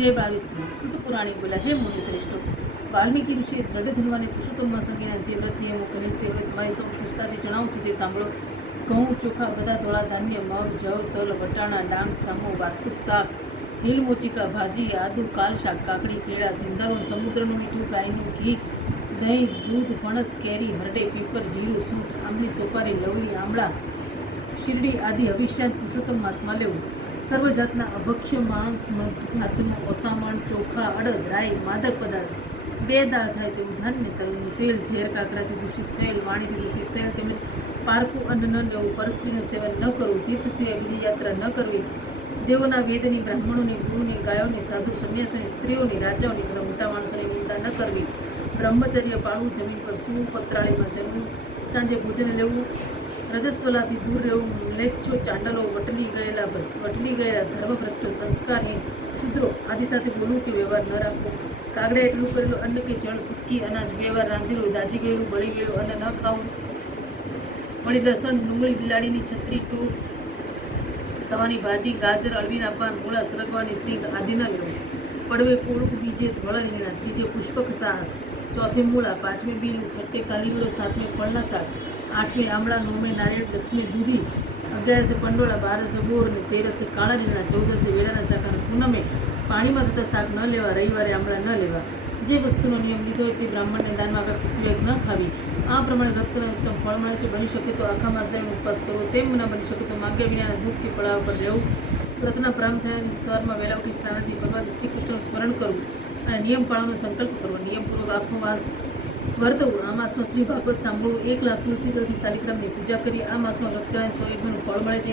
अध्याय 22 सुत पुराणी बोला हे मुनि श्रेष्ठो वाल्मीकि ऋषिએ દ્રઢ ધનવાની પુરુષોત્તમ સંગીના જે વ્રત નિયમો કહેલ તે હવે તમારી સમક્ષ વિસ્તારથી જણાવું છું તે સાંભળો. ઘઉં ચોખા બધા ધોળા ધાન્ય મગ જવ તલ વટાણા ડાંગ સામો વાસ્તુક શાક લીલ મોચિકા ભાજી આદુ કાલ શાક કાકડી કેળા સિંધાણું સમુદ્રનું મીઠું ગાયનું ઘી દહીં દૂધ ફણસ કેરી હરડે પીપર જીરું સૂંઠ આંબલી સોપારી લવલી આમળા શીરડી આદિ હવિષ્યાન પુરુષોત્તમ માસમાં લેવું. સર્વજાતના અભક્ષ્ય માંસ મધ ભાતનું ઓસામણ ચોખા અડદ રાઈ માદક પદાર્થ 2 દાળ થાય તેવું ધાન્ય તલનું તેલ ઝેર કાકરાથી દૂષિત થયેલ વાણીથી દૂષિત થયેલ તેમજ પારકું અન્ન ન લેવું પરસ્ત્રીનું સેવન ન કરવું તીર્થ સિવાય બીજી યાત્રા ન કરવી દેવોના વેદની બ્રાહ્મણોની ગુરુની ગાયોની સાધુ સંન્યાસોની સ્ત્રીઓની રાજાઓની ઘણા મોટા માણસોની નિંદા ન કરવી બ્રહ્મચર્ય પાળવું જમીન પર સૂવું પતરાળીમાં જમવું સાંજે ભોજન લેવું રજસ્વલાથી દૂર રહેવું મ્લેચ્છો ચાંડલો વટલી ગયેલા ધર્મભ્રષ્ટો સંસ્કારહીન શુદ્રો આદિ સાથે બોલવું કે વ્યવહાર ન રાખવો કાગડે એટલું કરેલું અન્ન કે જળ સૂકી અનાજ 2 વાર રાંધેલું દાજી ગયેલું બળી ગયેલું અન્ન ન ખાવું વળી લસણ ડુંગળી બિલાડીની છત્રી ટૂ સવાની ભાજી ગાજર અળવીના પાન મૂળા સરગવાની સિંગ આદિ ન લેવું. પડવે કોળું બીજે ધોળા રીંગણા ત્રીજે પુષ્પક શાક ચોથે મૂળા પાંચમે બીલું છઠ્ઠે કાલીવડો સાતમે ફળના શાક આઠમે આમળા નવમે નારિયેળ દસમે દૂધી 11 પંડોળા 12 બોર ને 13 કાળા રીંગણા 14 વેળાના શાક અને પૂનમે પાણીમાં થતા શાક ન લેવા રવિવારે આમળા ન લેવા. જે વસ્તુનો નિયમ લીધો હોય તે બ્રાહ્મણને દાનમાં આપ્યા સિવાય ન ખાવી. આ પ્રમાણે વ્રત કરવાથી ઉત્તમ ફળ મળે છે. બની શકે તો આખા માસ દરમિયાન ઉપવાસ કરવો તેમ ન બની શકે તો માગ્યા વિનાના દૂધ કે ફળાવા પર રહેવું. વ્રતના પ્રારંભ થયા સવારમાં વહેલા ઉઠી સ્નાનાથી ભગવાન શ્રી કૃષ્ણનું સ્મરણ કરવું અને નિયમ પાળવાનો સંકલ્પ કરવો. નિયમપૂર્વક આખો માસ વર્તવું. આ માસમાં શ્રી ભાગવત સાંભળવું 1 લાખ તુલસી દળથી શાલિગ્રામની પૂજા કરી. આ માસમાં વ્રત કરવાની 100 યજ્ઞનું ફળ મળે છે.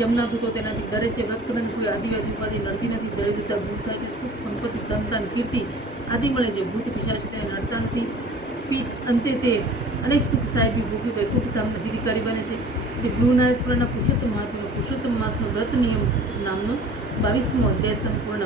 યમના દૂતો તેનાથી ડરે છે. વ્રત કરવાની કોઈ આદિવ્યાધિ ઉપાધિ નડતી નથી. દરિદ્રતા દૂર થાય છે. સુખ સંપત્તિ સંતાન કીર્તિ આદિ મળે છે. ભૂત પિશાચ તેને નડતા નથી. અંતે તે અનેક સુખ સાહેબી ભોગી વૈકુંઠ ધામના અધિકારી બને છે. શ્રી ગૃહનારાયણ પુરાણના પુરુષોત્તમ મહાત્માનો પુરુષોત્તમ માસનો વ્રત નિયમ નામનો 22મો અધ્યાય સંપૂર્ણ.